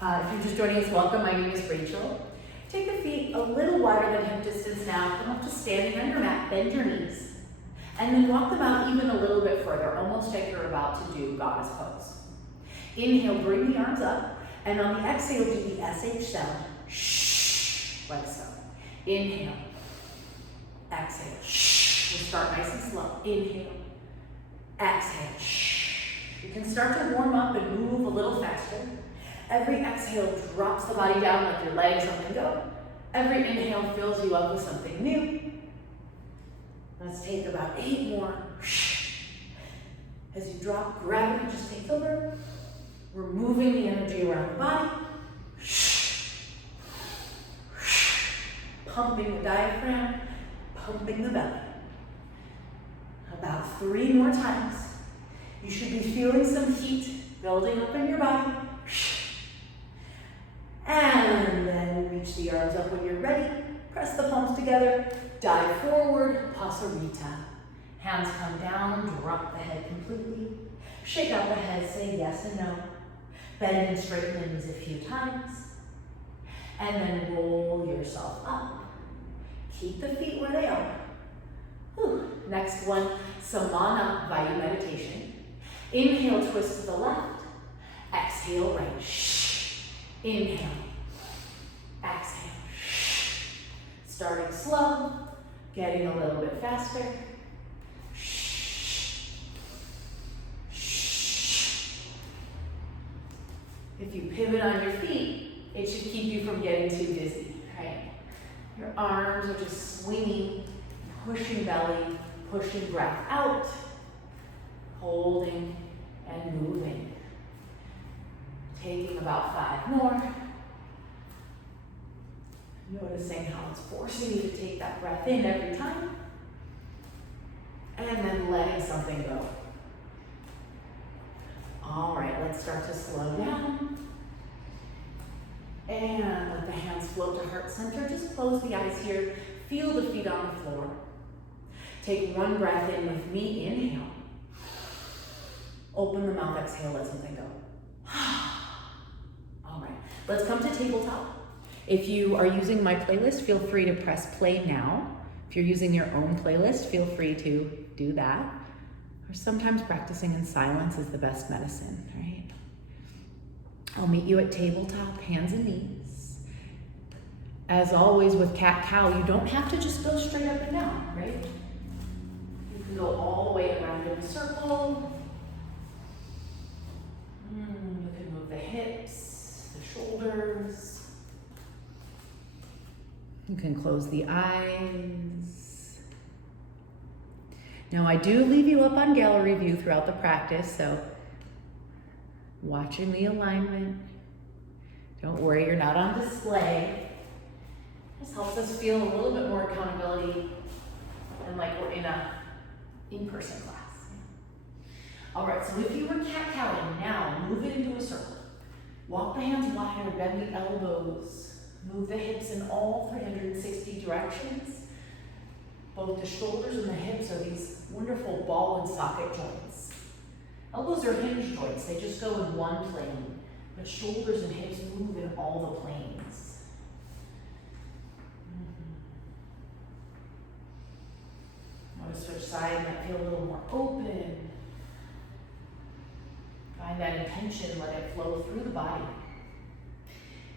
If you're just joining us, welcome. My name is Rachel. Take the feet a little wider than hip distance now. Come up to standing on your mat, bend your knees. And then walk them out even a little bit further, almost like you're about to do goddess pose. Inhale, bring the arms up. And on the exhale, do the SH sound. Shh, like so. Inhale. Exhale. Shh. We'll start nice and slow. Inhale. Exhale. Shh. You can start to warm up and move a little faster. Every exhale drops the body down like your legs on the go. Every inhale fills you up with something new. Let's take about 8 more. As you drop, gravity just takes over. We're moving the energy around the body. Pumping the diaphragm, pumping the belly. About 3 more times. You should be feeling some heat building up in your body. And then reach the arms up when you're ready. Press the palms together. Dive forward, Pasarita. Hands come down, drop the head completely. Shake out the head, say yes and no. Bend and straighten the knees a few times. And then roll yourself up. Keep the feet where they are. Whew. Next one, Samana Vayu meditation. Inhale, twist to the left. Exhale, right. Inhale. Exhale. Starting slow, getting a little bit faster. If you pivot on your feet, it should keep you from getting too dizzy, right? Your arms are just swinging, pushing belly, pushing breath out, holding and moving. Taking about 5 more. Noticing how it's forcing you to take that breath in every time. And then letting something go. All right, let's start to slow down. And let the hands float to heart center. Just close the eyes here. Feel the feet on the floor. Take 1 breath in with me. Inhale. Open the mouth, exhale, let something go. All right, let's come to tabletop. If you are using my playlist, feel free to press play now. If you're using your own playlist, feel free to do that. Or sometimes practicing in silence is the best medicine, right? I'll meet you at tabletop, hands and knees. As always with cat-cow, you don't have to just go straight up and down, right? You can go all the way around in a circle. You can move the hips, the shoulders. You can close the eyes. Now I do leave you up on gallery view throughout the practice, so watching the alignment. Don't worry, you're not on display. This helps us feel a little bit more accountability and like we're in a in-person class. All right, so if you were cat-cowing, now move it into a circle. Walk the hands wider, bend the elbows. Move the hips in all 360 directions. Both the shoulders and the hips are these wonderful ball and socket joints. Elbows are hinge joints, they just go in one plane, but shoulders and hips move in all the planes. Want to switch side, might feel a little more open. Find that intention, let it flow through the body.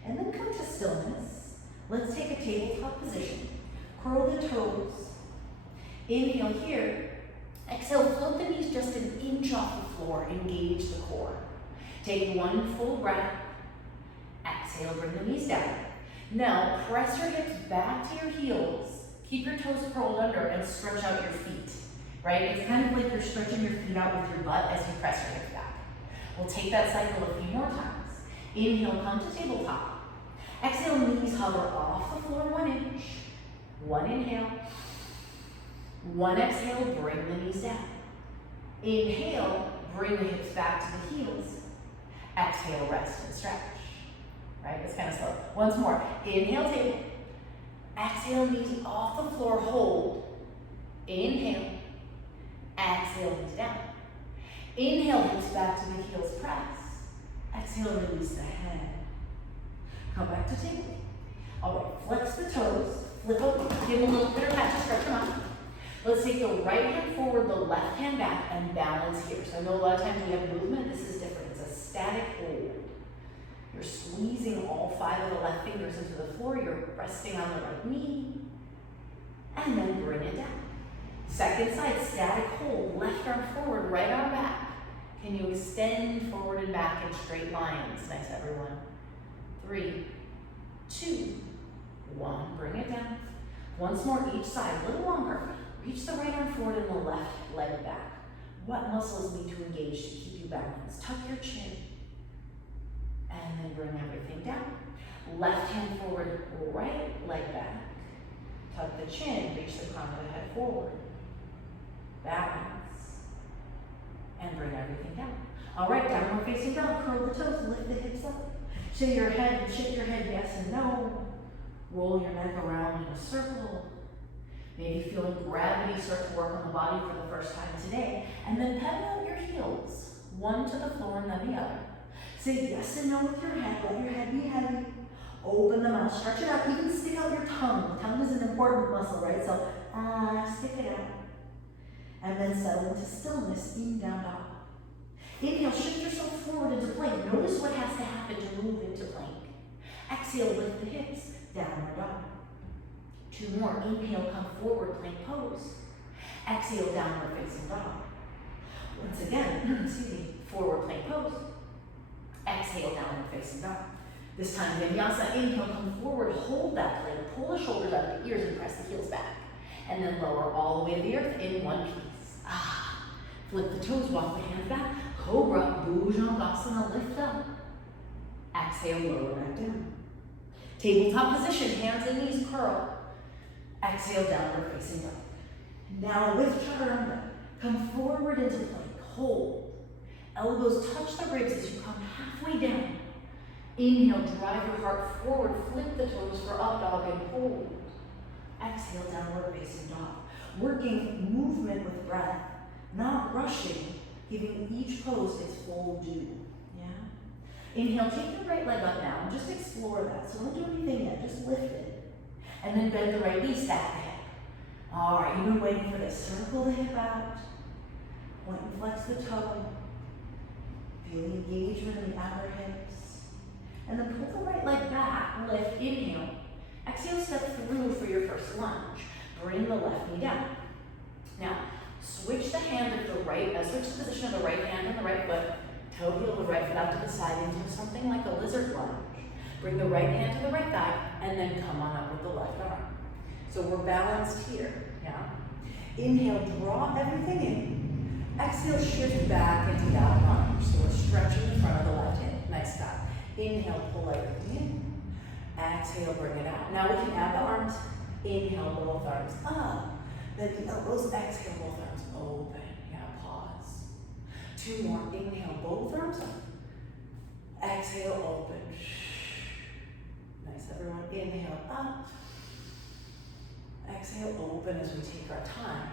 And then come to stillness. Let's take a tabletop position. Curl the toes. Inhale here. Exhale, float the knees just an inch off the floor. Engage the core. Take 1 full breath. Exhale, bring the knees down. Now, press your hips back to your heels. Keep your toes curled under and stretch out your feet, right? It's kind of like you're stretching your feet out with your butt as you press your hips back. We'll take that cycle a few more times. Inhale, come to tabletop. Exhale, knees hover off the floor 1 inch. 1 inhale. 1 exhale, bring the knees down. Inhale, bring the hips back to the heels. Exhale, rest and stretch. Right, it's kind of slow. Once more, inhale, table. Exhale, knees off the floor, hold. Inhale. Exhale, knees down. Inhale, hips back to the heels, press. Exhale, release the head. Come back to table. All right, flex the toes, flip over, give them a little bit of pat to stretch them out. Let's take the right hand forward, the left hand back, and balance here. So I know a lot of times we have movement. This is different. It's a static hold. You're squeezing all 5 of the left fingers into the floor. You're resting on the right knee. And then bring it down. Second side, static hold. Left arm forward, right arm back. Can you extend forward and back in straight lines? Nice, everyone. 3, 2, 1. Bring it down. Once more, each side, a little longer. Reach the right arm forward and the left leg back. What muscles need to engage to keep you balanced? Tuck your chin. And then bring everything down. Left hand forward, right leg back. Tuck the chin, reach the crown of the head forward. Balance. And bring everything down. All right, downward facing dog. Curl the toes, lift the hips up. Shake your head, yes and no. Roll your neck around in a circle. Maybe feeling gravity start to work on the body for the first time today. And then pedal out your heels, one to the floor and then the other. Say yes and no with your head. Let your head be heavy. Open the mouth, stretch it out, even stick out your tongue. The tongue is an important muscle, right? So, stick it out. And then settle into stillness, yin down dog. Inhale, shift yourself forward into plank. Notice what has to happen to move into plank. Exhale, lift the hips, downward dog. 2 more. Inhale, come forward, plank pose. Exhale, downward facing dog. Once again, forward plank pose. Exhale, downward facing dog. This time, vinyasa. Inhale, come forward, hold that plank, pull the shoulders out of the ears and press the heels back. And then lower all the way to the earth in one piece. Flip the toes, walk the hands back. Cobra, Bhujangasana, lift up. Exhale, lower back down. Tabletop position, hands and knees curl. Exhale, downward facing dog. Now with chaturanga, come forward into plank, hold. Elbows touch the ribs as you come halfway down. Inhale, drive your heart forward, flip the toes for up dog and hold. Exhale, downward facing dog. Working movement with breath, not rushing, giving each pose its full due. Yeah? Inhale, take your right leg up now and just explore that. So don't do anything yet, just lift it. And then bend the right knee, stack the hip. All right, you've been waiting for this. Circle the hip out. Point and flex the toe. Feel the engagement in the outer hips. And then pull the right leg back, lift, inhale. Exhale, step through for your first lunge. Bring the left knee down. Now, switch the hand of the right, switch the position of the right hand and the right foot. Toe heel the right foot out to the side into something like a lizard lunge. Bring the right hand to the right thigh, and then come on up with the left arm. So we're balanced here, yeah? Inhale, draw everything in. Exhale, shift back into that lunge. So we're stretching the front of the left hip. Nice job. Inhale, pull everything in. Exhale, bring it out. Now we can add the arms. Inhale, both arms up. Then the elbows, exhale, both arms open. Yeah, pause. 2 more. Inhale, both arms up. Exhale, open. Nice, everyone. Inhale, up. Exhale, open as we take our time.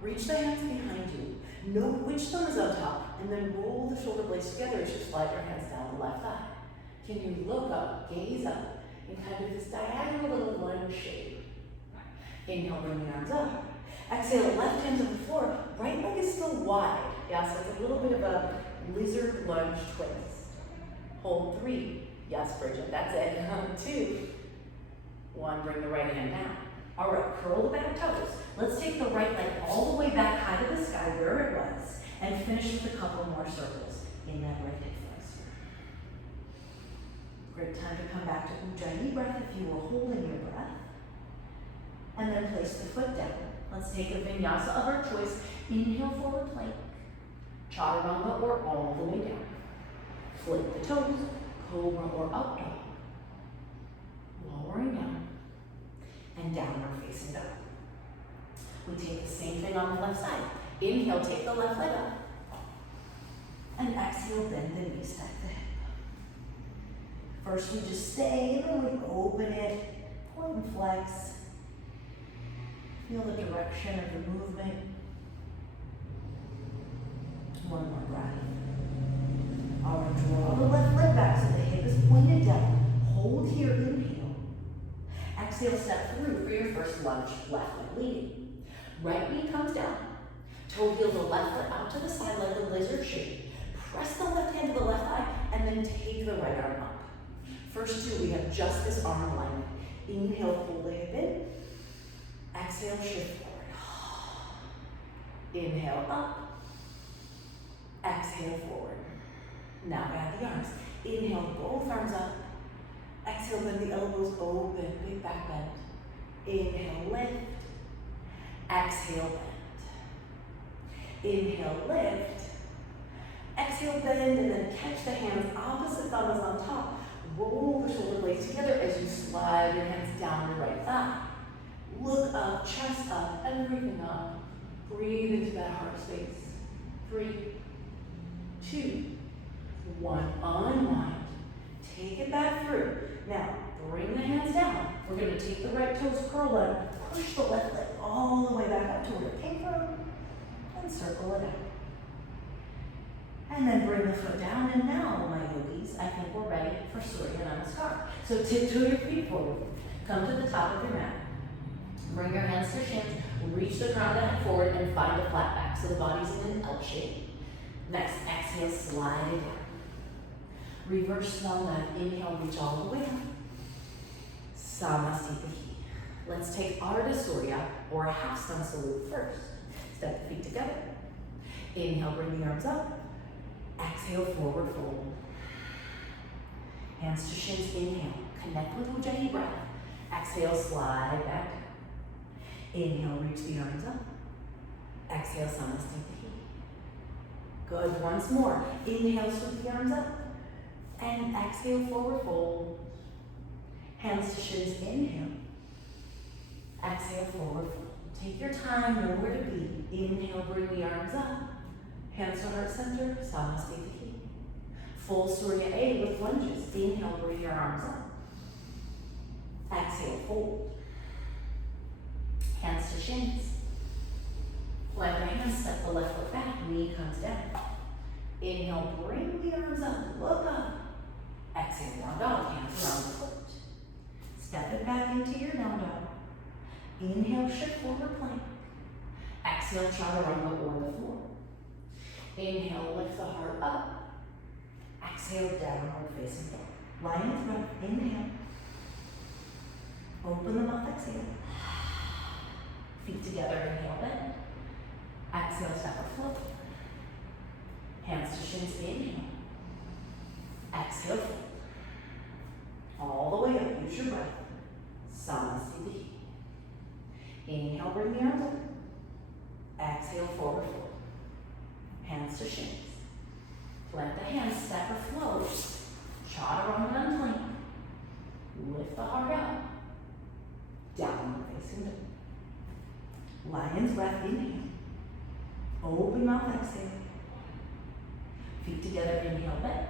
Reach the hands behind you. Note which thumb is up top, and then roll the shoulder blades together as you slide your hands down the left thigh. Can you look up, gaze up, in kind of this diagonal little lunge shape? Inhale, bring the arms up. Exhale, left hand to the floor. Right leg is still wide. Yeah, so it's a little bit of a lizard lunge twist. Hold 3. Yes, Bridget, that's it. 2. 1, bring the right hand down. All right, curl the back toes. Let's take the right leg all the way back high to the sky where it was and finish with a couple more circles in that right hip flexor. Great time to come back to Ujjayi breath if you were holding your breath. And then place the foot down. Let's take a vinyasa of our choice. Inhale, forward plank. Chaturanga or all the way down. Flip the toes, cobra or up dog. Lowering down. And downward facing dog. We take the same thing on the left side. Inhale, take the left leg up. And exhale, bend the knee, stack the hip. First we just stay, and then we open it, point and flex. Feel the direction of the movement. 1 more breath. All right, draw the left leg back so the hip is pointed down. Hold here, inhale. Exhale, step through for your first lunge, left leg leading. Right knee comes down. Toe heel the left foot out to the side like a lizard shape. Press the left hand to the left thigh and then take the right arm up. First two, we have just this arm alignment. Inhale, pull the hip in. Exhale, shift forward. Inhale, up. Exhale, forward. Now add the arms. Inhale, both arms up. Exhale, bend the elbows open, big back bend. Inhale, lift. Exhale, bend. Inhale, lift. Exhale, bend, and then catch the hands. Opposite thumb is on top. Roll the shoulder blades together as you slide your hands down your right thigh. Look up, chest up, everything up. Breathe into that heart space. 3, 2, 1. Unwind. Take it back through. Now, bring the hands down. We're going to take the right toes, curl up, push the left leg all the way back up to where it came from, and circle it out. And then bring the foot down, and now, my yogis, I think we're ready for Surya Namaskar. So tiptoe your feet forward. Come to the top of your mat. Bring your hands to shins. Reach the crown down and forward and find a flat back so the body's in an L shape. Next, exhale, slide it down. Reverse swan dive. Inhale, reach all the way up. Samasthiti. Let's take Ardha Surya, or a half sun salute first. Step the feet together. Inhale, bring the arms up. Exhale, forward fold. Hands to shins, inhale. Connect with Ujjayi breath. Exhale, slide back. Inhale, reach the arms up. Exhale, Samasthiti. Good, once more. Inhale, sweep the arms up. And exhale, forward fold. Hands to shins, inhale. Exhale, forward fold. Take your time, know where to be. Inhale, bring the arms up. Hands to heart center, Samasthiti. Full Surya A with lunges. Inhale, bring your arms up. Exhale, fold. Hands to shins. Plant the hands, step the left foot back, knee comes down. Inhale, bring the arms up, look up. Exhale, down dog, hands around the foot. Step it back into your down dog. Inhale, shift forward plank. Exhale, chaturanga or the floor. Inhale, lift the heart up. Exhale, downward facing dog. Lion's breath, inhale. Open the mouth, exhale. Feet together, inhale, bend. Exhale, step or float. Hands to shins, inhale. Exhale, fold. All the way up, use your breath. Samasthiti. Inhale, bring the arms up. Exhale, forward fold. Hands to shins. Plant the hands, step or float. Chaturanga and plank. Lift the heart up. Downward facing dog. Lion's breath, inhale. Open mouth, exhale. Feet together, inhale, bend.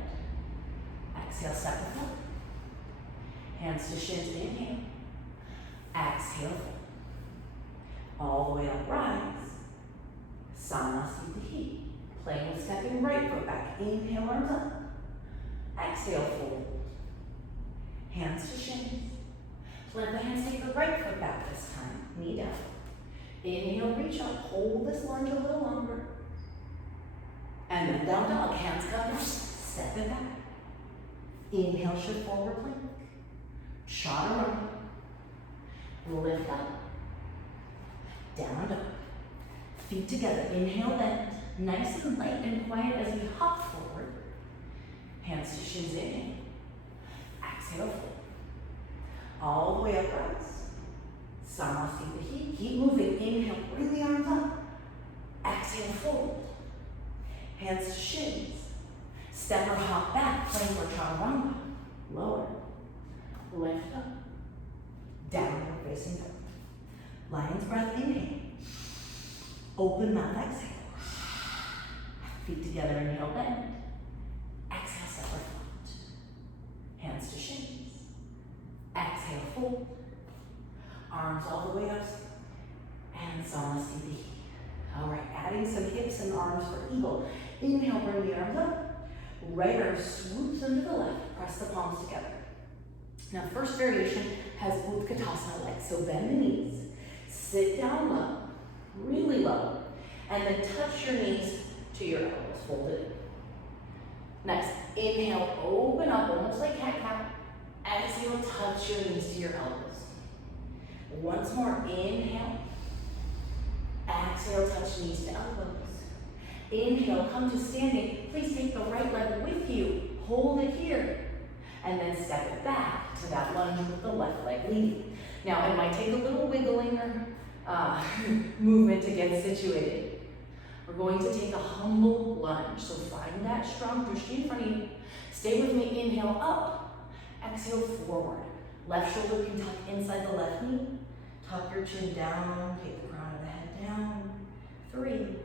Exhale, step or float. Hands to shins, inhale. Exhale, fold. All the way up, rise. Samasthiti. Playing with stepping right foot back. Inhale, arms up. Exhale, fold. Hands to shins. Plant the hands, take the right foot back this time. Knee down. Inhale, reach up. Hold this lunge a little longer. And then down dog. Hands come down. Step it back. Inhale, shift forward plank. Chaturanga. Lift up. Down dog. Feet together. Inhale, bend. Nice and light and quiet as we hop forward. Hands to shins, inhale. Exhale, fold. All the way up, rise. Samasthiti. Keep moving. Inhale, bring the arms up. Exhale, fold. Hands to shins. Step or hop back, playing for chaturanga. Lower. Lift up. Downward facing dog. Lion's breath, inhale. Open mouth, exhale. Feet together, inhale, bend. Exhale, step or float. Hands to shins. Exhale, fold. Arms all the way up. And Samasthiti. All right, adding some hips and arms for eagle. Inhale, bring the arms up. Right arm swoops under the left. Press the palms together. Now, first variation has Utkatasana legs, so bend the knees, sit down low, really low, and then touch your knees to your elbows, fold it in. Next, inhale, open up, almost like cat-cow. Exhale, touch your knees to your elbows. Once more, inhale. Exhale, touch knees to elbows. Inhale, come to standing. Please take the right leg with you. Hold it here. And then step it back to that lunge with the left leg leading. Now, it might take a little wiggling or movement to get situated. We're going to take a humble lunge. So find that strong drishti in front of you. Stay with me. Inhale, up. Exhale, forward. Left shoulder can tuck inside the left knee. Tuck your chin down. Take the crown of the head down. 3,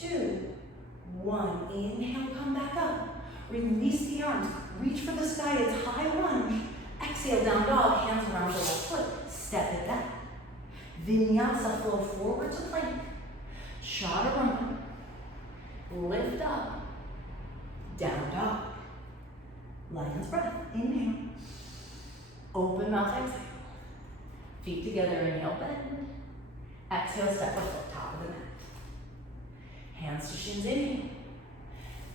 2, 1. Inhale, come back up. Release the arms. Reach for the sky. It's high lunge. Exhale, down dog. Hands around the left foot. Step it back. Vinyasa, flow forward to plank. Chaturanga. Lift up. Down dog. Lion's breath. Inhale. Open mouth, exhale. Feet together, inhale, bend. Exhale, step a foot, top of the mat. Hands to shins, inhale.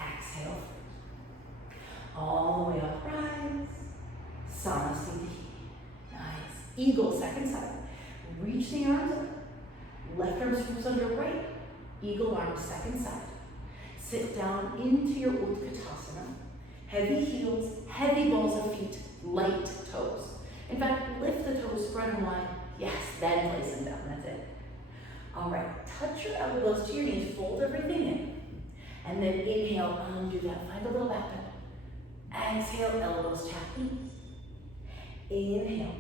Exhale. All the way up, rise. Samasthiti. Nice. Eagle, second side. Reach the arms up. Left arm swoops under right. Eagle arms, second side. Sit down into your Utkatasana. Heavy heels, heavy balls of feet, light toes. In fact, lift the toes, spread them wide. Yes, then place them down, that's it. All right, touch your elbows to your knees, fold everything in. And then inhale, undo that, find a little back bend. Exhale, elbows tap knees. Inhale.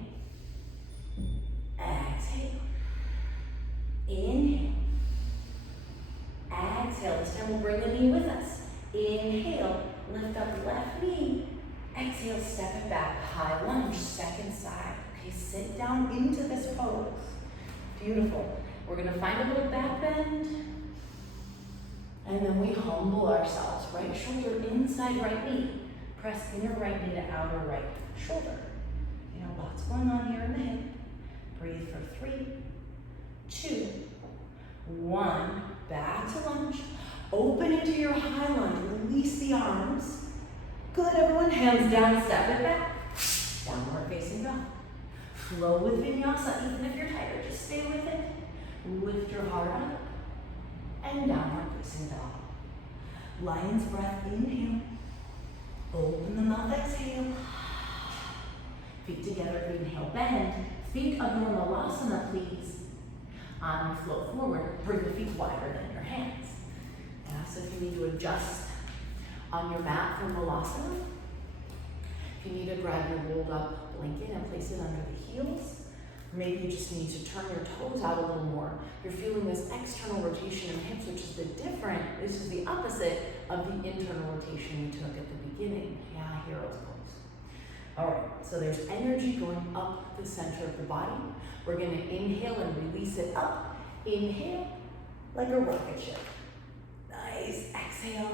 Exhale. Inhale. Exhale, this time we'll bring the knee with us. Inhale, lift up left knee. Exhale, step it back, high lunge, second side. Okay, sit down into this pose. Beautiful. We're gonna find a little back bend. And then we humble ourselves. Right shoulder inside right knee. Press inner right knee to outer right shoulder. You know, lots going on here in the hip. Breathe for 3, 2, 1. Back to lunge. Open into your high lunge. Release the arms. Good, everyone. Hands down, step it back. Downward facing dog. Flow with vinyasa, even if you're tired. Just stay with it. Lift your heart up. And downward facing dog. Lion's breath, inhale. Open the mouth, exhale. Feet together, inhale, bend. Feet under Malasana, please. On your flow forward, bring the feet wider than your hands. So if you need to adjust on your mat for Malasana, if you need to grab your rolled up blanket and place it under the heels, maybe you just need to turn your toes out a little more. You're feeling this external rotation of hips, which is this is the opposite of the internal rotation we took at the beginning. Yeah, hero's pose. All right, so there's energy going up the center of the body. We're gonna inhale and release it up. Inhale, like a rocket ship. Nice, exhale,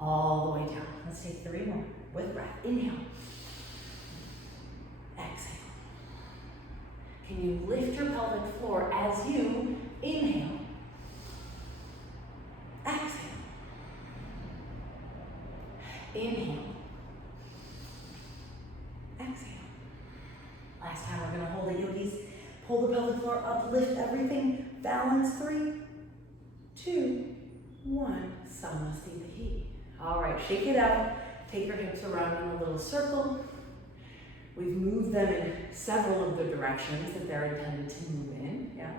all the way down. Let's take 3 more with breath. Inhale, exhale. Can you lift your pelvic floor as you inhale, exhale, inhale, exhale. Last time we're gonna hold it, yogis. Pull the pelvic floor up, lift everything, balance. 3, 2, 1, Samasthiti. All right, shake it out. Take your hips around in a little circle. We've moved them in several of the directions that they're intended to move in, yeah?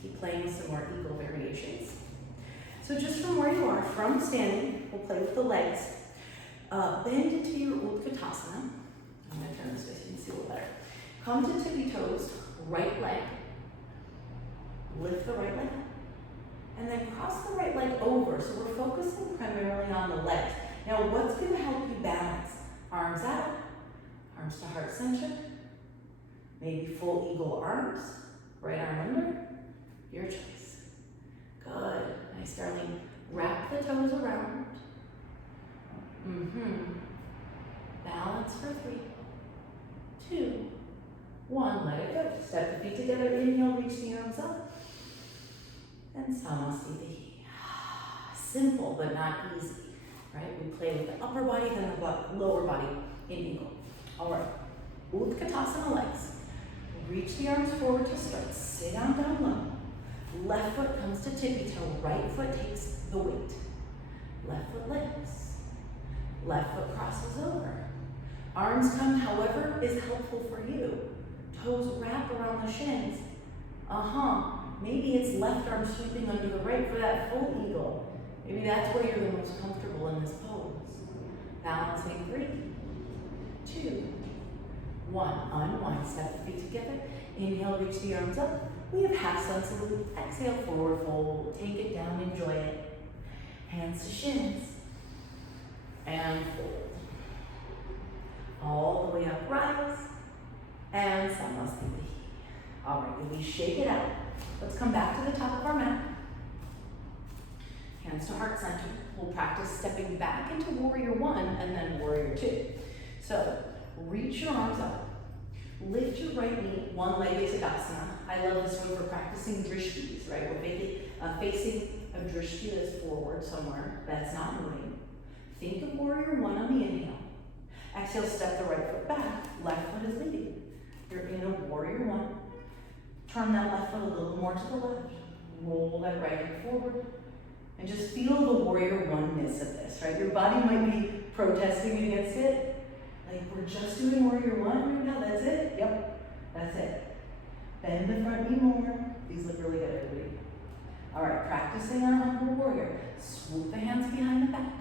Keep playing with some more eagle variations. So just from where you are, from standing, we'll play with the legs. Bend into your Utkatasana. I'm gonna turn this way so you can see a little better. Come to tippy toes, right leg. Lift the right leg up. And then cross the right leg over. So we're focusing primarily on the legs. Now what's gonna help you balance? Arms out, arms to heart center. Maybe full eagle arms, right arm under, your choice. Good, nice darling. Wrap the toes around. Balance counts for 3, 2, 1. Let it go. Step the feet together. Inhale, reach the arms up. And Samasthiti. Simple, but not easy, right? We play with the upper body, then the lower body in eagle. All right, Utkatasana legs. Reach the arms forward to start. Sit down low. Left foot comes to tippy toe. Right foot takes the weight. Left foot lifts. Left foot crosses over. Arms come however is helpful for you. Toes wrap around the shins. Maybe it's left arm sweeping under the right for that full eagle. Maybe that's where you're the most comfortable in this pose. Balancing 3, 2, 1. Unwind, step the feet together. Inhale, reach the arms up. We have half sun salute. Exhale, forward fold. Take it down, enjoy it. Hands to shins. And fold. All the way up, rise. And Samasthiti. All right, when we shake it out, let's come back to the top of our mat. Hands to heart center. We'll practice stepping back into warrior 1 and then warrior 2. So, reach your arms up. Lift your right knee, one leg is Tadasana. I love this one for practicing drishtis, right? We're facing a drishti that's forward somewhere, that's not moving. Think of warrior 1 on the inhale. Exhale, step the right foot back, left foot is leading. You're in a warrior 1. Turn that left foot a little more to the left. Roll that right leg forward. And just feel the warrior 1-ness of this, right? Your body might be protesting against it. Like, we're just doing warrior 1 right now, that's it? Yep, that's it. Bend the front knee more. These look really good, everybody. All right, practicing our humble warrior. Swoop the hands behind the back.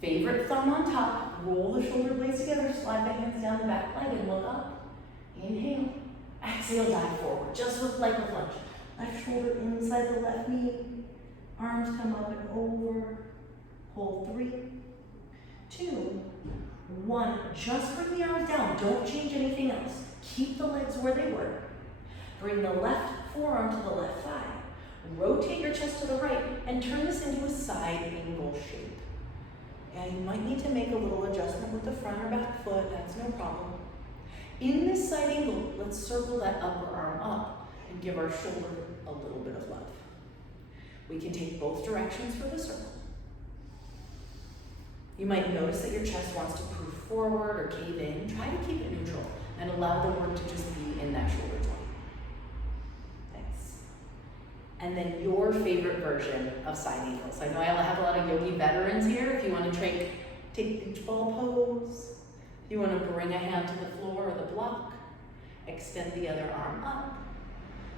Favorite thumb on top. Roll the shoulder blades together. Slide the hands down the back leg and look up. Inhale. Exhale, dive forward. Just with like a lunge. Left shoulder inside the left knee. Arms come up and over. Hold 3, 2, 1. Just bring the arms down. Don't change anything else. Keep the legs where they were. Bring the left forearm to the left thigh. Rotate your chest to the right and turn this into a side angle shape. And you might need to make a little adjustment with the front or back foot. That's no problem. In this side angle, let's circle that upper arm up and give our shoulder a little bit of love. We can take both directions for the circle. You might notice that your chest wants to prove forward or cave in. Try to keep it neutral and allow the work to just be in that shoulder joint. Thanks. And then your favorite version of side angles. I know I have a lot of yogi veterans here. If you want to take beach ball pose, if you want to bring a hand to the floor or the block, extend the other arm up.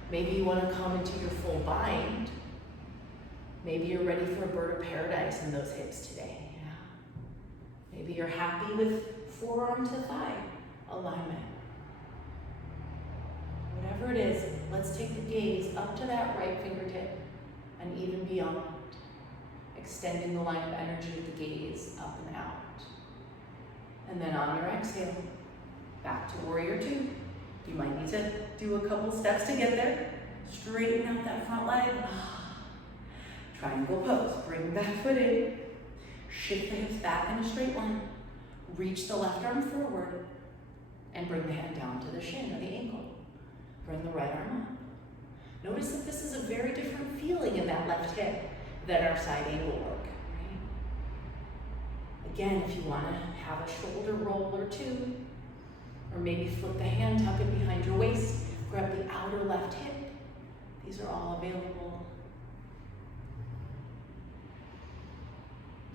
Maybe you want to come into your full bind. Maybe you're ready for a bird of paradise in those hips today. Yeah. Maybe you're happy with forearm to thigh alignment. Whatever it is, let's take the gaze up to that right fingertip and even beyond. Extending the line of energy of the gaze up and out. And then on your exhale, back to warrior 2. You might need to do a couple steps to get there. Straighten out that front leg. Triangle pose. Bring that foot in. Shift the hips back in a straight line. Reach the left arm forward. And bring the hand down to the shin or the ankle. Bring the right arm up. Notice that this is a very different feeling in that left hip than our side angle work. Right? Again, if you want to have a shoulder roll or 2, or maybe flip the hand, tuck it behind your waist, grab the outer left hip. These are all available.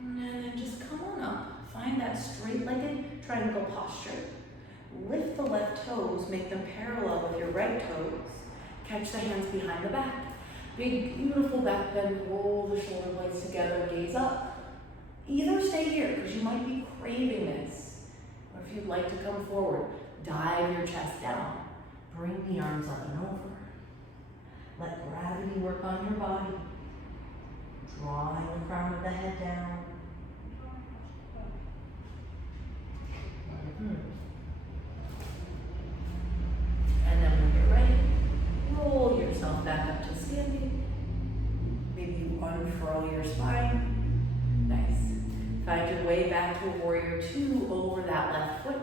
And then just come on up. Find that straight-legged triangle posture. Lift the left toes, make them parallel with your right toes. Catch the hands behind the back. Big, beautiful back bend. Roll the shoulder blades together, gaze up. Either stay here, because you might be craving this. Or if you'd like to come forward, dive your chest down. Bring the arms up and over. Let gravity work on your body. Drawing the crown of the head down. And then when you're ready, roll yourself back up to standing. Maybe you unfurl your spine. Nice. Find your way back to warrior 2 over that left foot.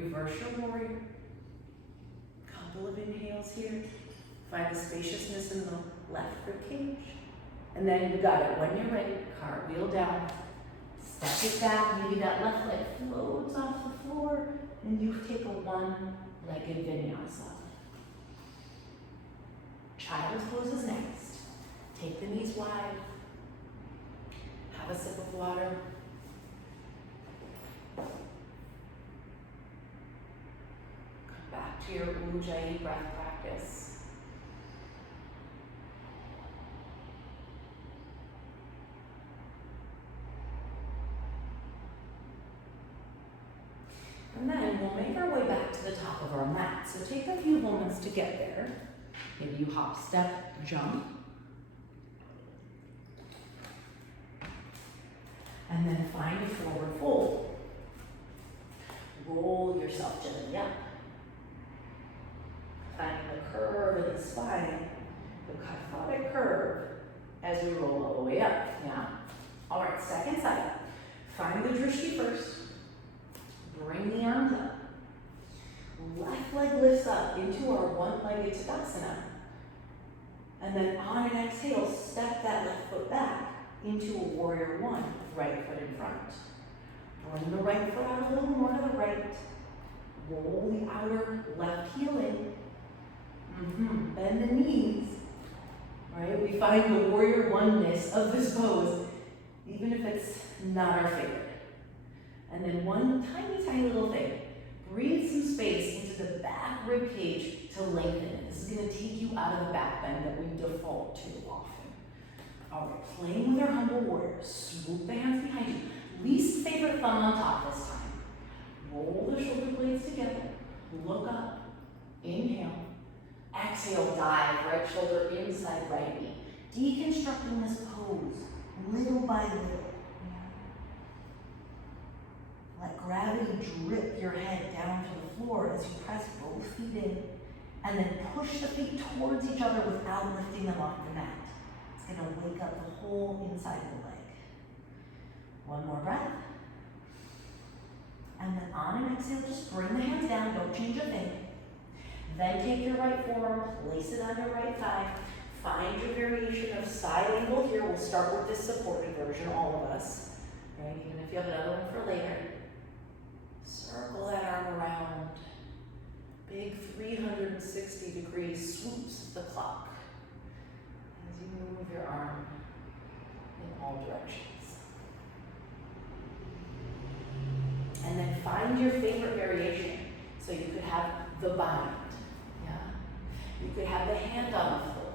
reverse your warrior. Couple of inhales here. Find the spaciousness in the left rib cage. And then you got it. When you're ready, cartwheel down. Step it back. Maybe that left leg floats off the floor. And you take a one-legged vinyasa. Child's pose is next. Take the knees wide. Have a sip of water. Come back to your Ujjayi breath practice. And then we'll make our way back to the top of our mat. So take a few moments to get there. Maybe you hop, step, jump. And then find a forward fold. Roll yourself gently up. Finding the curve in the spine, the kyphotic curve as we roll all the way up. Yeah. All right, second side. Find the drishti first. Bring the arms up. Left leg lifts up into our one-legged Tadasana. And then on an exhale, step that left foot back into a warrior one, right foot in front. Bring the right foot out a little more to the right. Roll the outer left heel in. Bend the knees. Right? We find the warrior oneness of this pose, even if it's not our favorite. And then one tiny, tiny little thing. Breathe some space into the back rib cage to lengthen it. This is going to take you out of the back bend that we default to often. All right, playing with our humble warrior. Swoop the hands behind you. Least favorite thumb on top this time. Roll the shoulder blades together. Look up. Inhale. Exhale, dive. Right shoulder inside right knee. Deconstructing this pose little by little. Let gravity drip your head down to the floor as you press both feet in, and then push the feet towards each other without lifting them off the mat. It's going to wake up the whole inside of the leg. One more breath. And then on an exhale, just bring the hands down, don't change a thing. Then take your right forearm, place it on your right thigh. Find your variation of side angle here. We'll start with this supported version, all of us. Right? Even if you have another one for later. Circle that arm around. Big 360-degree swoops of the clock as you move your arm in all directions. And then find your favorite variation. So you could have the bind. Yeah. You could have the hand on the floor.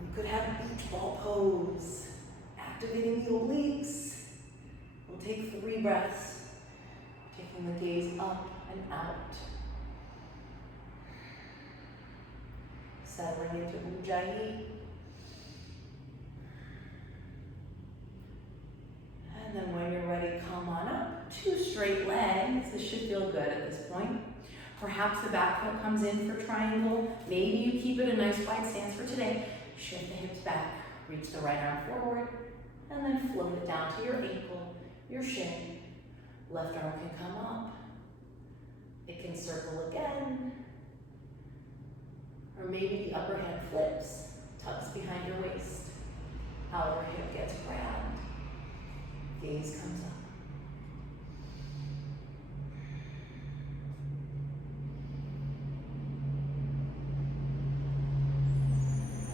You could have beach ball pose. Activating the obliques. We'll take 3 breaths. Taking the gaze up and out. Settling into Ujjayi. And then when you're ready, come on up. 2 straight legs. This should feel good at this point. Perhaps the back foot comes in for triangle. Maybe you keep it a nice wide stance for today. Shift the hips back. Reach the right arm forward. And then float it down to your ankle, your shin. Left arm can come up. It can circle again. Or maybe the upper hand flips, tucks behind your waist. Outer hip gets grabbed. Gaze comes up.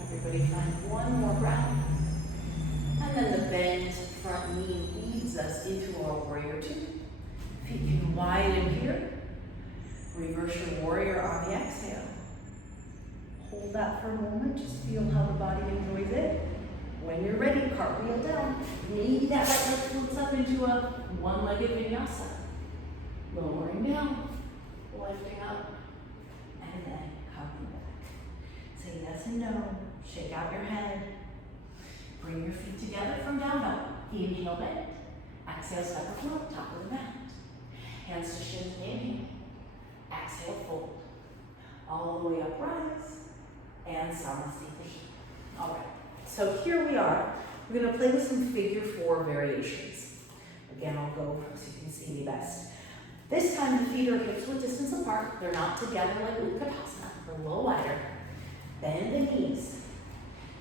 Everybody find one more breath. And then the bent front knee leads us into our warrior 2. Feet can widen here. Reverse your warrior on the exhale. Hold that for a moment. Just feel how the body enjoys it. When you're ready, cartwheel down. Maybe that right leg floats up into a one-legged vinyasa. Lowering down, lifting up, and then coming back. Say yes and no. Shake out your head. Bring your feet together from down dog. Inhale, bend. Exhale, step or float, top of the mat. Hands to shins, inhale. Exhale, fold. All the way up, rise. And Samasthiti. All right, so here we are. We're going to play with some figure 4 variations. Again, I'll go so you can see me best. This time the feet are hips width distance apart. They're not together like Utkatasana. They're a little wider. Bend the knees.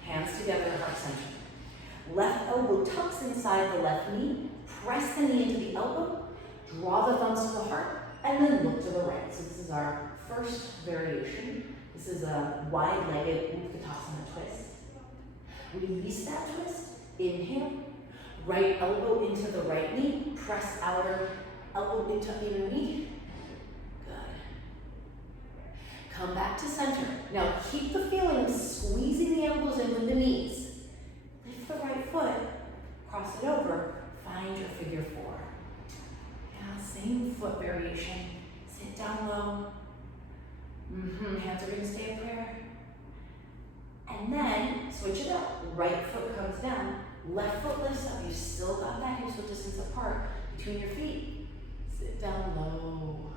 Hands together at heart center. Left elbow tucks inside the left knee. Press the knee into the elbow. Draw the thumbs to the heart. And then look to the right. So this is our first variation. This is a wide-legged Utkatasana twist. Release that twist. Inhale. Right elbow into the right knee. Press outer elbow into inner knee. Good. Come back to center. Now keep the feeling of squeezing the elbows in with the knees. Lift the right foot. Cross it over. Find your figure four. Yeah, same foot variation. Sit down low. Hands are going to stay in prayer. And then switch it up. Right foot comes down. Left foot lifts up. You still got that hips width distance apart between your feet. Sit down low.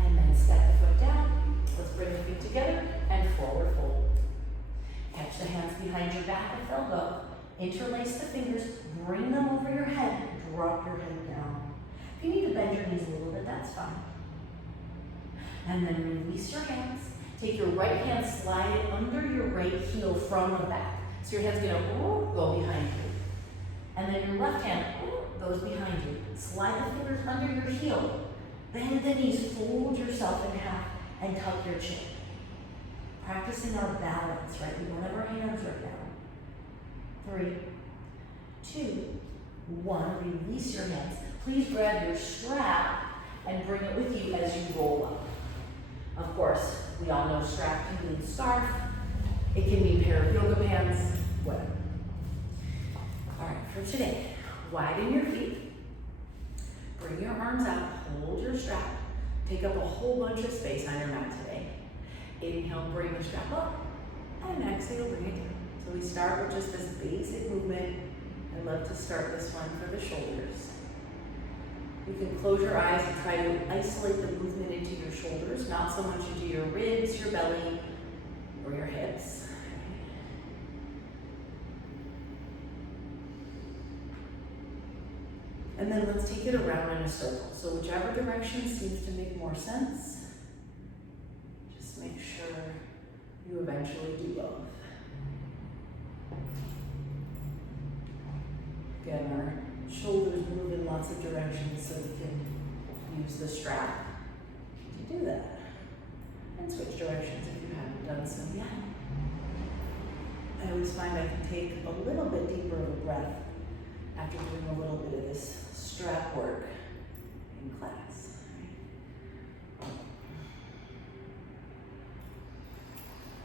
And then step the foot down. Let's bring the feet together and forward fold. Catch the hands behind your back if they'll go. Interlace the fingers. Bring them over your head. Drop your head down. If you need to bend your knees a little bit, that's fine. And then release your hands. Take your right hand, slide it under your right heel from the back. So your hand's gonna go behind you. And then your left hand goes behind you. Slide the fingers under your heel. Bend the knees, fold yourself in half, and tuck your chin. Practicing our balance, right? We don't have our hands right now. 3, 2, 1. Release your hands. Please grab your strap and bring it with you as you roll up. Of course, we all know strap can mean scarf. It can mean pair of yoga pants, whatever. All right, for today, widen your feet. Bring your arms out, hold your strap. Take up a whole bunch of space on your mat today. Inhale, bring the strap up, and exhale, bring it down. So we start with just this basic movement. I love to start this one for the shoulders. You can close your eyes and try to isolate the movement into your shoulders, not so much into your ribs, your belly, or your hips. And then let's take it around in a circle. So whichever direction seems to make more sense, just make sure you eventually do both. Again, our shoulders move in lots of directions, so we can use the strap to do that. And switch directions if you haven't done so yet. I always find I can take a little bit deeper of a breath after doing a little bit of this strap work in class.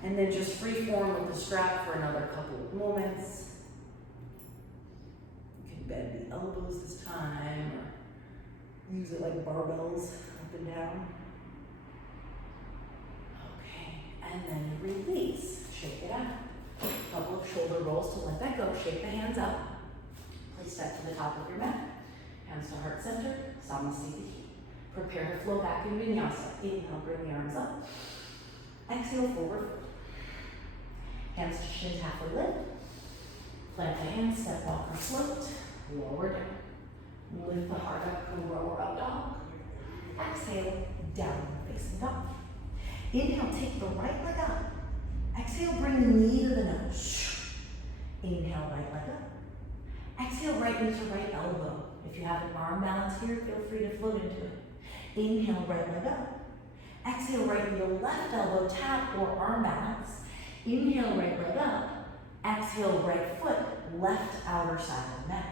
And then just free form with the strap for another couple of moments. Bend the elbows this time, or use it like barbells up and down. Okay, and then release. Shake it out. Couple of shoulder rolls to let that go. Shake the hands up. Please step to the top of your mat. Hands to heart center. Samasthiti. Prepare to flow back into vinyasa. Inhale, bring the arms up. Exhale, forward. Hands to shins, halfway lift. Plant the hands, step, walk, or float. Lower down. Lift the heart up, cobra or up dog. Exhale, down facing dog. Inhale, take the right leg up. Exhale, bring the knee to the nose. Inhale, right leg up. Exhale, right knee to right elbow. If you have an arm balance here, feel free to float into it. Inhale, right leg up. Exhale, right knee to left elbow, tap or arm balance. Inhale, right leg up. Exhale, right foot, left outer side of the mat.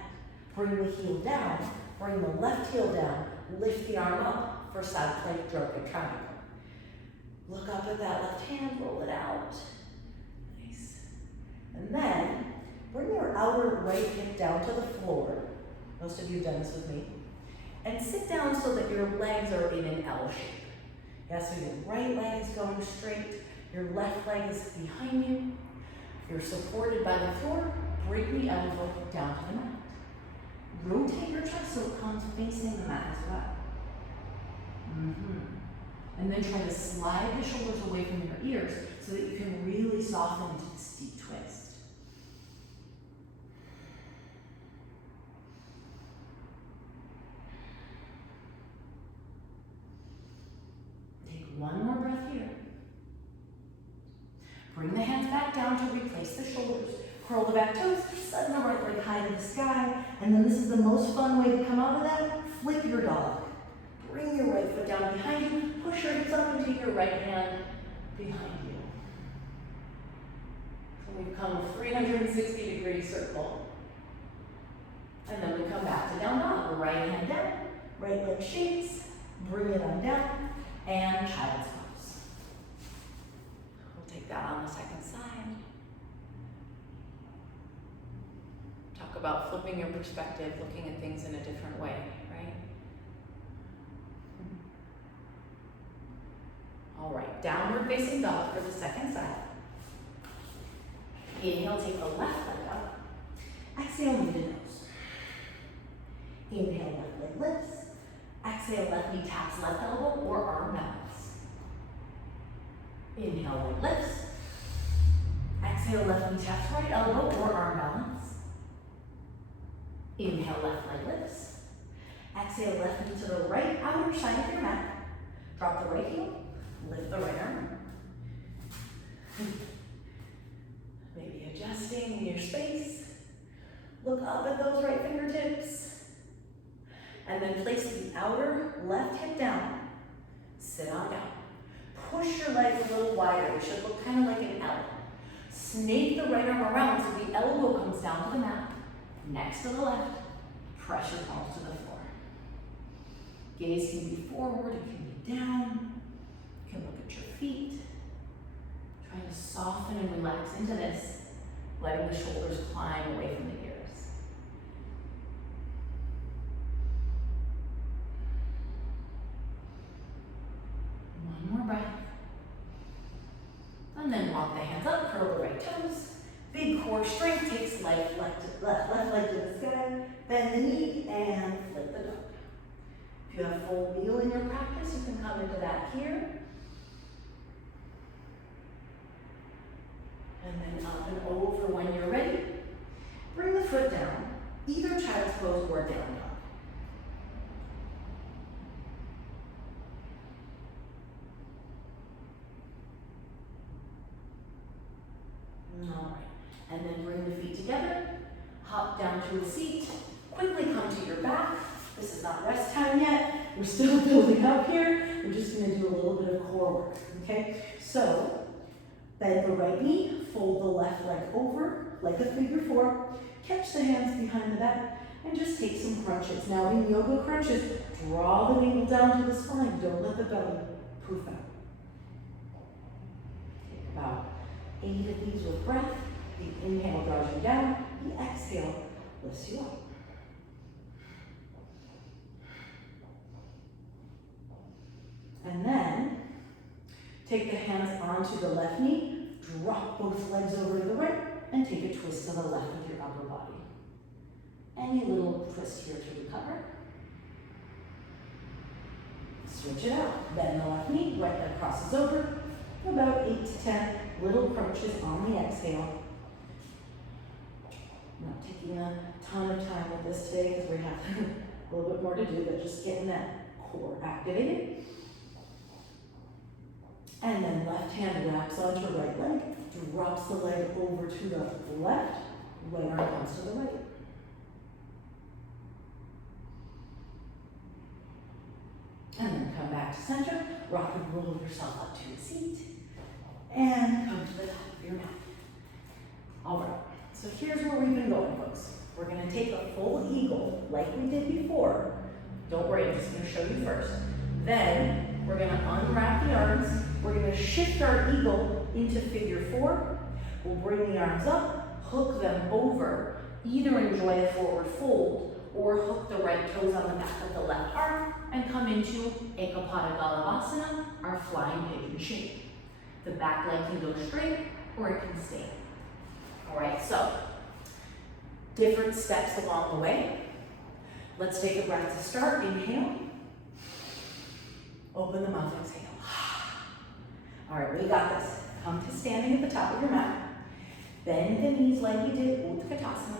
Bring the heel down, bring the left heel down, lift the arm up for side plank, drunken triangle. Look up at that left hand, roll it out. Nice. And then, bring your outer right hip down to the floor. Most of you have done this with me. And sit down so that your legs are in an L shape. Yeah, so your right leg is going straight, your left leg is behind you. You're supported by the floor. Bring the elbow down to the mat. Rotate your chest so it comes facing the mat as well. And then try to slide the shoulders away from your ears so that you can really soften into the steep twist. One more breath here. Bring the hands back down to replace the shoulders. Curl the back toes, sudden the right leg high to the sky. And then this is the most fun way to come out of that. Flip your dog. Bring your right foot down behind you. Push your hips up and take your right hand behind you. So we've come a 360-degree circle. And then we come back to down dog. Right hand down, right leg shakes. Bring it on down. And child's pose. We'll take that on the second side. Talk about flipping your perspective, looking at things in a different way, right? All right, downward facing dog for the second side. Inhale, take the left leg up. Exhale, knee to nose. Inhale, left leg lifts. Exhale, left knee taps left elbow or arm balance. Inhale, leg lifts. Exhale, left knee taps right elbow or arm balance. Inhale, left leg lifts. Exhale, left knee to the right outer side of your mat. Drop the right heel, lift the right arm. Maybe adjusting in your space. Look up at those right fingertips. And then place the outer left hip down. Sit on down. Push your legs a little wider. It should look kind of like an L. Snake the right arm around so the elbow comes down to the mat. Next to the left. Press your palms to the floor. Gaze can be forward, it can be down. You can look at your feet. Trying to soften and relax into this. Letting the shoulders climb away from the ears. One more breath. And then walk the hands up, curl the right toes. Big core strength, takes left leg to the sky. Bend the knee and flip the dog. If you have full wheel in your practice, you can come into that here. And then up and over when you're ready. Bring the foot down, either child's pose or down dog. All right, and then bring the feet together, hop down to a seat, quickly come to your back. This is not rest time yet. We're still building up here. We're just gonna do a little bit of core work, okay? So, bend the right knee, fold the left leg over like a figure four, catch the hands behind the back, and just take some crunches. Now in yoga crunches, draw the navel down to the spine. Don't let the belly poof out. Take about 8 of these with breath. The inhale draws you down, the exhale lifts you up. And then, take the hands onto the left knee, drop both legs over to the right, and take a twist to the left with your upper body. Any little twist here to recover. Switch it out. Bend the left knee, right leg crosses over. About 8 to 10 little crunches on the exhale. Not taking a ton of time with this today because we have a little bit more to do, but just getting that core activated. And then left hand wraps onto right leg, drops the leg over to the left, right arm comes to the right. And then come back to center, rock and roll yourself up to a seat, and come to the top of your mat. All right, so here's where we've been going, folks. We're gonna take a full eagle like we did before. Don't worry, I'm just gonna show you first. Then we're gonna unwrap the arms. We're gonna shift our eagle into figure four. We'll bring the arms up, hook them over. Either enjoy a forward fold or hook the right toes on the back of the left arm and come into Ekapada Galavasana, our flying pigeon shape. The back leg can go straight or it can stay. All right, so different steps along the way. Let's take a breath to start. Inhale. Open the mouth, exhale. All right, we got this. Come to standing at the top of your mat. Bend the knees like you did Utkatasana.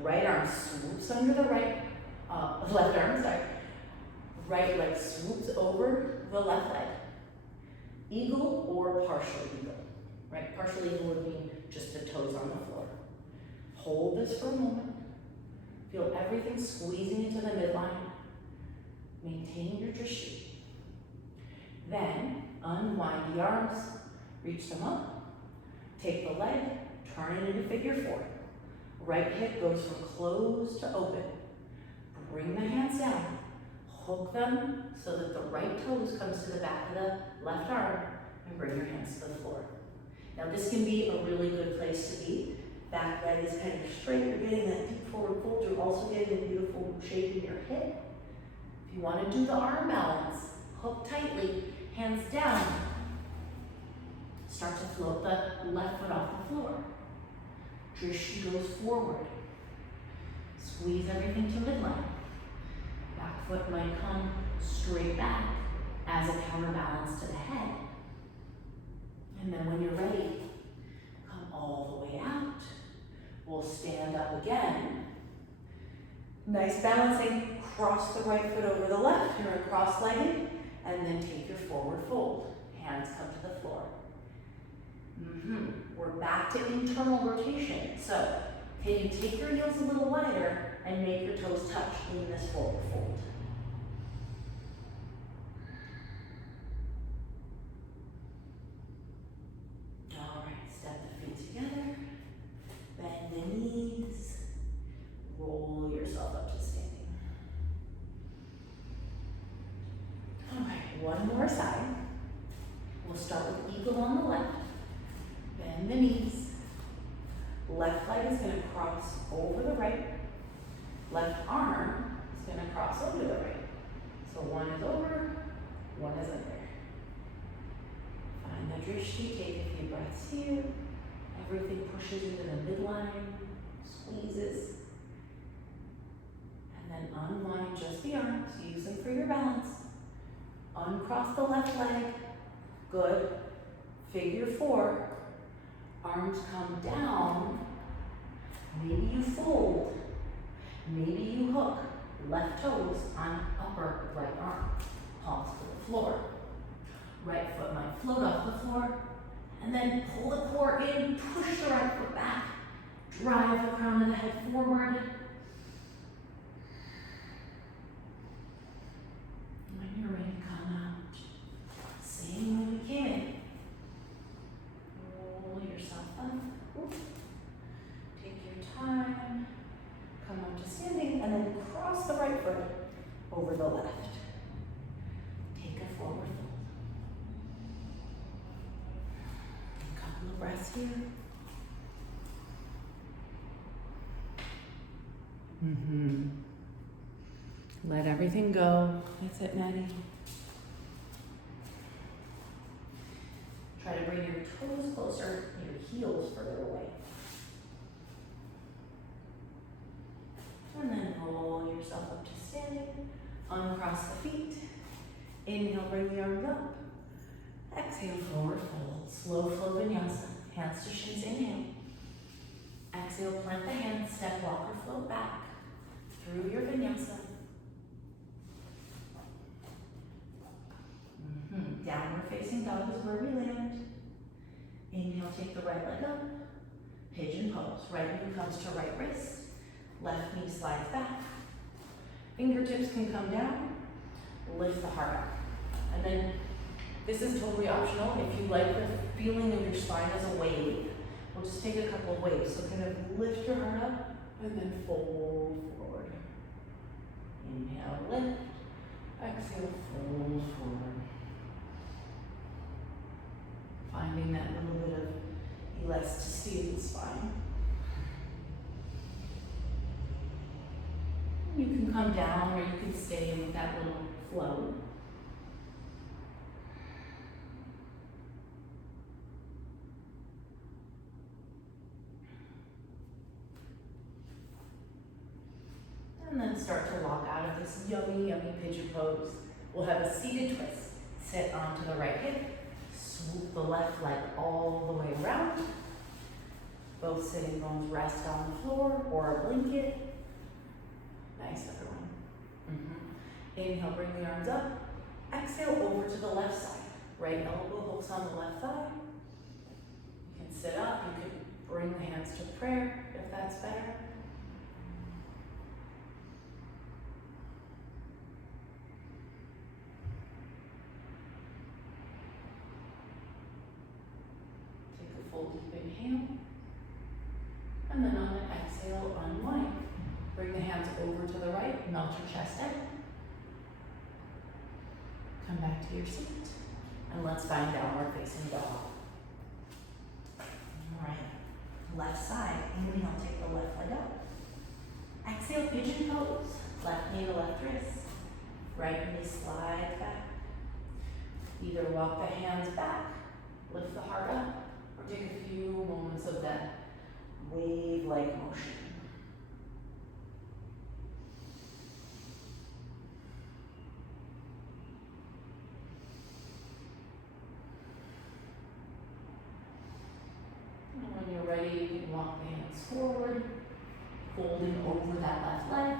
Right arm swoops under the left arm, sorry. Right leg swoops over the left leg. Eagle or partial eagle, right? Partial eagle would mean just the toes on the floor. Hold this for a moment. Feel everything squeezing into the midline. Maintain your drishti. Then unwind the arms, reach them up. Take the leg, turn it into figure four. Right hip goes from closed to open. Bring the hands down. Hook them so that the right toes comes to the back of the left arm, and bring your hands to the floor. Now this can be a really good place to be. Back leg is kind of straight, you're getting that deep forward fold, you're also getting a beautiful shape in your hip. If you want to do the arm balance, hook tightly, hands down. Start to float the left foot off the floor. Drishti goes forward. Squeeze everything to midline. Back foot might come straight back as a counterbalance to the head. And then when you're ready, come all the way out. We'll stand up again. Nice balancing. Cross the right foot over the left. You're cross-legged. And then take your forward fold. Hands come to the floor. We're back to internal rotation. So, can you take your heels a little wider and make your toes touch in this forward fold? All right, step the feet together. Bend the knees. Roll yourself up to standing. All right, one more side. We'll start with eagle on the left. Bend the knees. Left leg is going to cross over the right. Left arm is going to cross over the right. So one is over, one is under. Find the drishti, take a few breaths here. Everything pushes into the midline, squeezes. And then unwind just the arms, use them for your balance. Uncross the left leg, good. Figure four. Arms come down, maybe you fold, maybe you hook left toes on upper right arm, palms to the floor. Right foot might float off the floor, and then pull the core in, push the right foot back, drive the crown of the head forward. When you're ready to come out, same way we came in. Roll yourself up. Take your time. Come up to standing and then cross the right foot over the left. Take a forward fold. A couple of breaths here. Let everything go. That's it, Maddie. Try to bring your toes closer, your heels further away. And then roll yourself up to standing. Uncross the feet. Inhale, bring the arms up. Exhale, forward fold. Slow flow vinyasa. Hands to shins, inhale. Exhale, plant the hands, step, walk, or float back through your vinyasa. Downward facing dog is where we land. Inhale, take the right leg up. Pigeon pose. Right knee comes to right wrist. Left knee slides back. Fingertips can come down. Lift the heart up. And then this is totally optional. If you like the feeling of your spine as a wave, we'll just take a couple of waves. So kind of lift your heart up and then fold forward. Inhale, lift. Exhale, fold forward. Finding that little bit of elasticity in the spine. You can come down or you can stay with that little flow. And then start to walk out of this yummy, yummy pigeon pose. We'll have a seated twist. Sit onto the right hip. Swoop the left leg all the way around. Both sitting bones rest on the floor or a blanket. Nice, everyone. Inhale, bring the arms up. Exhale, over to the left side. Right elbow hooks on the left thigh. You can sit up, you can bring the hands to prayer if that's better. Take a full deep inhale. And then on an exhale, unwind. Bring the hands over to the right, melt your chest down. Come back to your seat. And let's find downward facing dog. All right, left side, inhale, take the left leg up. Exhale, pigeon pose. Left knee to left wrist. Right knee slides back. Either walk the hands back, lift the heart up, or take a few moments of that wave-like motion. And when you're ready, you can walk the hands forward, folding over that left leg.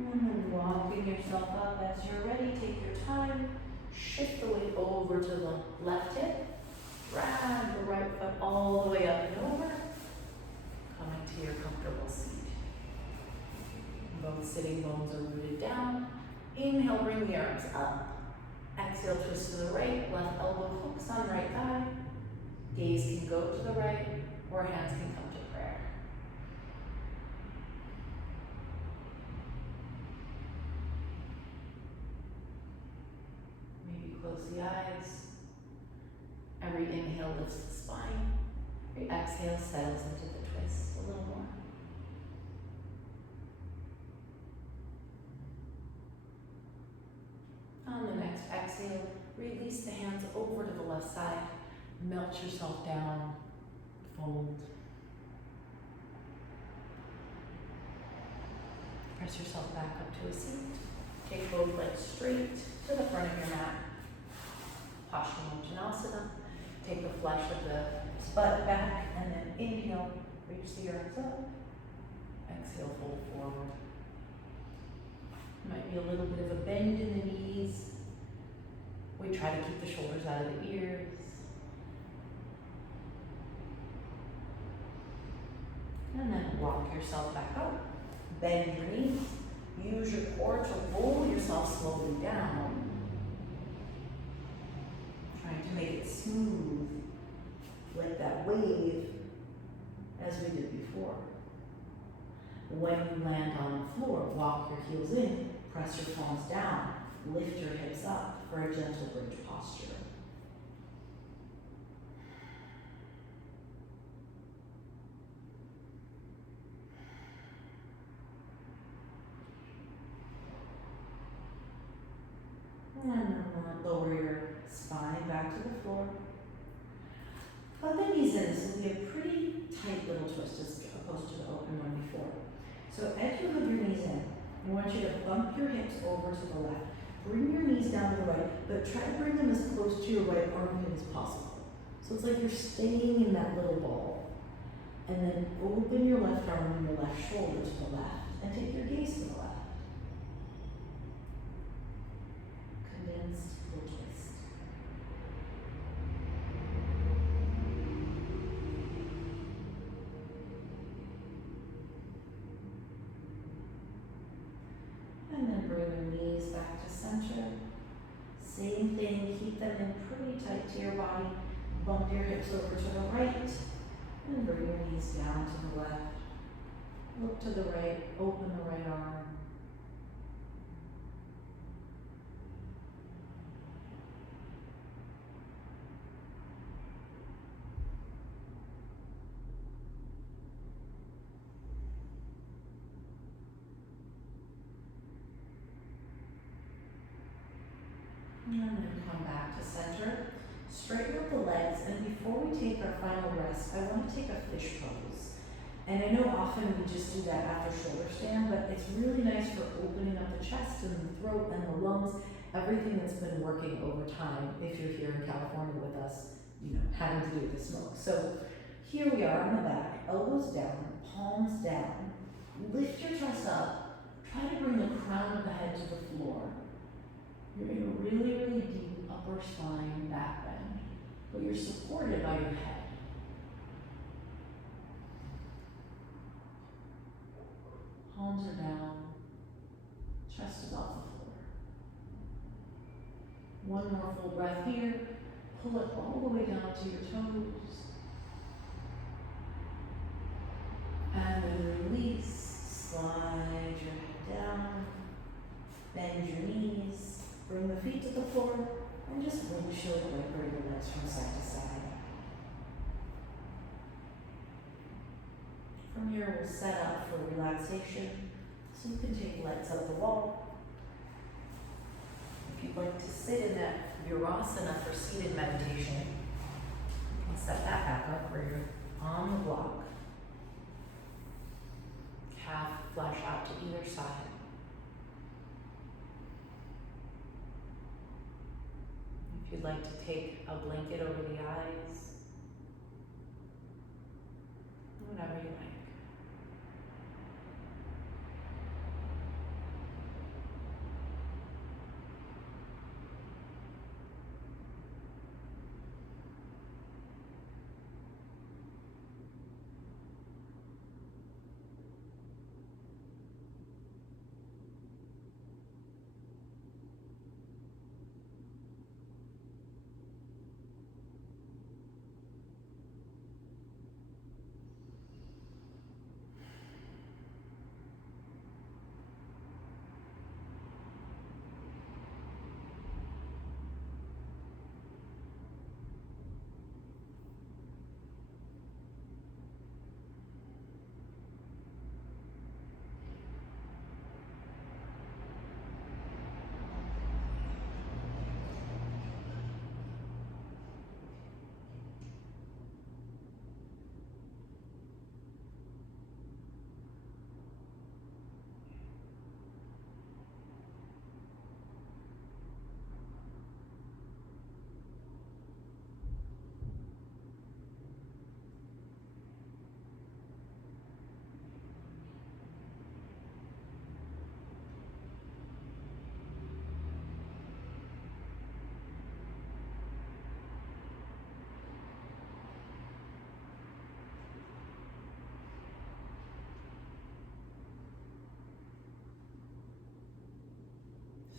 And then walking yourself up as you're ready, take your time, shift the weight over to the left hip, drag the right foot all the way up and over, coming to your comfortable seat. Both sitting bones are rooted down. Inhale, bring the arms up. Exhale, twist to the right, left elbow hooks on right thigh. Gaze can go to the right, or hands can come to prayer. Close the eyes. Every inhale lifts the spine. Every exhale settles into the twist a little more. On the next exhale, release the hands over to the left side. Melt yourself down. Fold. Press yourself back up to a seat. Take both legs straight to the front of your mat. Paschimottanasana. Take the flesh of the butt back and then inhale, reach the arms up. Exhale, fold forward. Might be a little bit of a bend in the knees. We try to keep the shoulders out of the ears. And then walk yourself back up. Bend your knees. Use your core to roll yourself slowly down. Trying to make it smooth, like that wave, as we did before. When you land on the floor, walk your heels in, press your palms down, lift your hips up for a gentle bridge posture. And then lower your spine back to the floor. Put the knees in. This will be a pretty tight little twist as opposed to the open one before. So as you move your knees in, I want you to bump your hips over to the left. Bring your knees down to the right, but try to bring them as close to your right armpit as possible. So it's like you're staying in that little ball. And then open your left arm and your left shoulder to the left, and take your gaze to the left. Condensed full twist. And then bring your knees back to center. Same thing, keep them in pretty tight to your body. Bump your hips over to the right. And bring your knees down to the left. Look to the right, open the right arm. And then come back to center. Straighten up the legs, and before we take our final rest, I want to take a fish pose. And I know often we just do that after shoulder stand, but it's really nice for opening up the chest and the throat and the lungs, everything that's been working over time if you're here in California with us, having to do with the smoke. So here we are on the back, elbows down, palms down, lift your chest up, try to bring the crown of the head to the floor. You're in a really, really deep upper spine back bend, but you're supported by your head. Palms are down, chest is off the floor. One more full breath here. Pull it all the way down to your toes. And then release, slide your head down, bend your knees, bring the feet to the floor, and just windshield wiper your legs from side to side. From here, we'll set up for relaxation, so you can take legs up the wall. If you'd like to sit in that Virasana for seated meditation, you can set that back up where you're on the block. Calf flush out to either side. If you'd like to take a blanket over the eyes, whatever you like.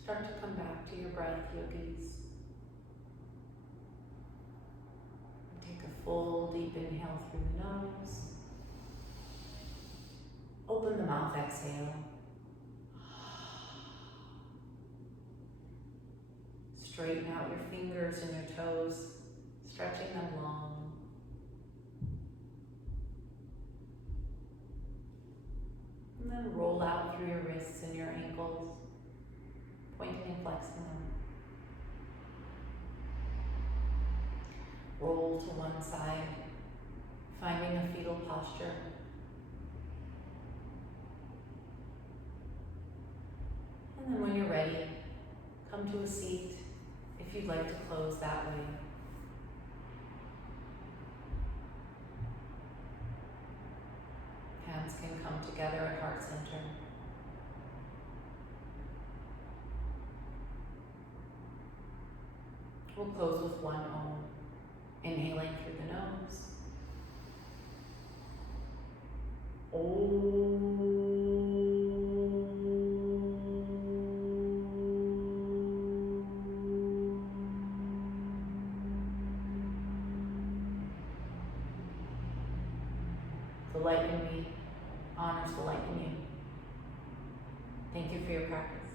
Start to come back to your breath, yogis. Take a full deep inhale through the nose. Open the mouth, exhale. Straighten out your fingers and your toes, stretching them long. And then roll out through your wrists and your ankles, pointing and flexing them. Roll to one side, finding a fetal posture. And then when you're ready, come to a seat if you'd like to close that way. Hands can come together at heart center. We'll close with one Om, inhaling through the nose. The light in me honors the light in you. Thank you for your practice.